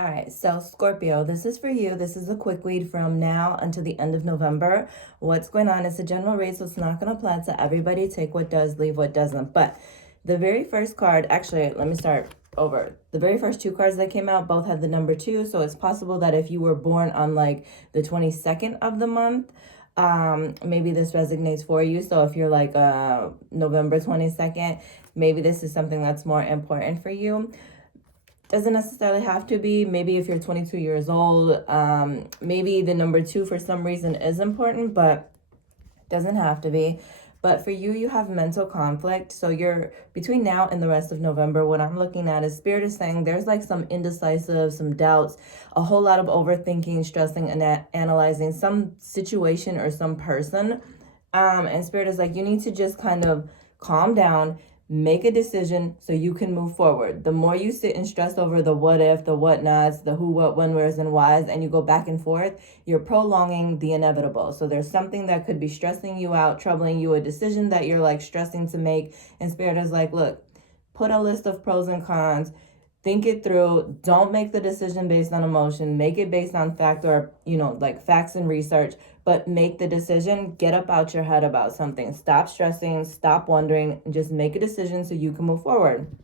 All right, so Scorpio, this is for you. This is a quick read from now until the end of November. What's going on? It's a general read, so it's not going to apply to everybody. Take what does, leave what doesn't. But the very first card, actually, let me start over. The very first two cards that came out both had the number 2, so it's possible that if you were born on like the 22nd of the month, maybe this resonates for you. So if you're like November 22nd, maybe this is something that's more important for you. Doesn't necessarily have to be. Maybe if you're 22 years old, maybe the number 2 for some reason is important, but doesn't have to be. But for you, you have mental conflict. So you're between now and the rest of November. What I'm looking at is Spirit is saying there's like some indecisive, some doubts, a whole lot of overthinking, stressing, and analyzing some situation or some person. And Spirit is like, you need to just kind of calm down, make a decision so you can move forward. The more you sit and stress over the what if, the what nots, the who, what, when, where's, and why's, and you go back and forth, you're prolonging the inevitable. So there's something that could be stressing you out, troubling you, a decision that you're like stressing to make. And Spirit is like, look, put a list of pros and cons. Think it through. Don't make the decision based on emotion. Make it based on fact or, like facts and research. But make the decision. Get up out your head about something. Stop stressing. Stop wondering. And just make a decision so you can move forward.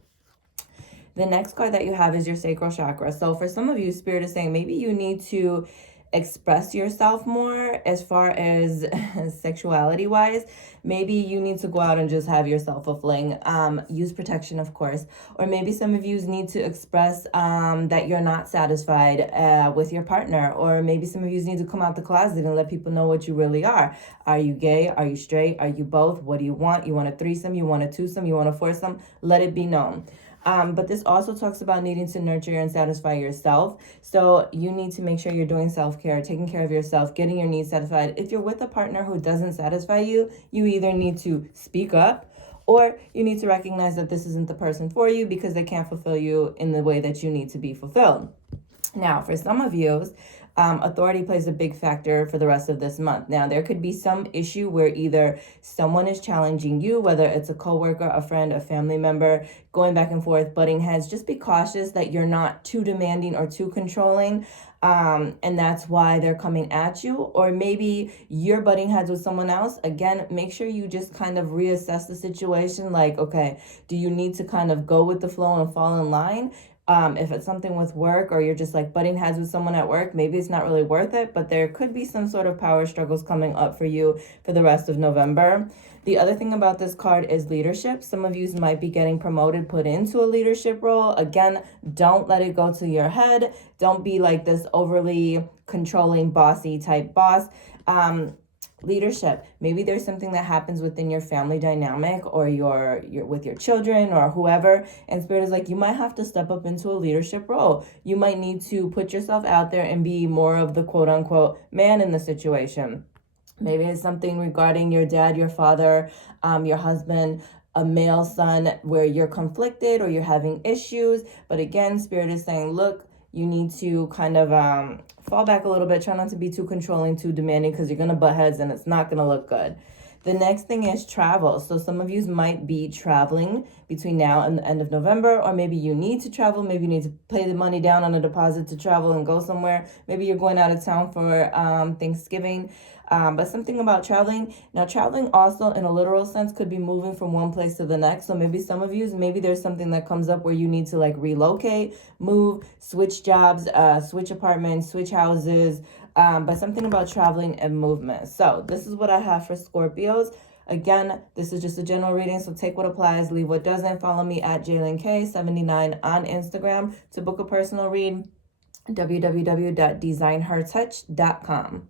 The next card that you have is your sacral chakra. So for some of you, Spirit is saying maybe you need to express yourself more as far as sexuality wise. Maybe you need to go out and just have yourself a fling. Use protection, of course. Or maybe some of you need to express that you're not satisfied with your partner. Or maybe some of you need to come out the closet and let people know what you really are. Are you gay? Are you straight? Are you both? What do you want? You want a threesome? You want a twosome? You want a foursome? Let it be known. But this also talks about needing to nurture and satisfy yourself. So you need to make sure you're doing self-care, taking care of yourself, getting your needs satisfied. If you're with a partner who doesn't satisfy you, you either need to speak up or you need to recognize that this isn't the person for you because they can't fulfill you in the way that you need to be fulfilled. Now, for some of you, authority plays a big factor for the rest of this month. Now, there could be some issue where either someone is challenging you, whether it's a coworker, a friend, a family member, going back and forth, butting heads. Just be cautious that you're not too demanding or too controlling. And that's why they're coming at you. Or maybe you're butting heads with someone else. Again, make sure you just kind of reassess the situation. Like, okay, do you need to kind of go with the flow and fall in line? If it's something with work or you're just like butting heads with someone at work, maybe it's not really worth it, but there could be some sort of power struggles coming up for you for the rest of November. The other thing about this card is leadership. Some of you might be getting promoted, put into a leadership role. Again, don't let it go to your head. Don't be like this overly controlling, bossy type boss. Leadership. Maybe there's something that happens within your family dynamic or you're with your children or whoever, and Spirit is like, you might have to step up into a leadership role. You might need to put yourself out there and be more of the quote unquote man in the situation. Maybe it's something regarding your dad, your father, your husband, a male son, where you're conflicted or you're having issues. But again, Spirit is saying, look, you need to kind of fall back a little bit. Try not to be too controlling, too demanding, because you're going to butt heads and it's not going to look good. The next thing is travel. So some of you might be traveling between now and the end of November, or maybe you need to travel. Maybe you need to pay the money down on a deposit to travel and go somewhere. Maybe you're going out of town for Thanksgiving. But something about traveling. Now, traveling also in a literal sense could be moving from one place to the next. So maybe some of you, maybe there's something that comes up where you need to like relocate, move, switch jobs, switch apartments, switch houses, but something about traveling and movement. So this is what I have for Scorpios. Again, this is just a general reading, so take what applies, leave what doesn't. Follow me at JaylinK79 on Instagram to book a personal read, www.designhertouch.com.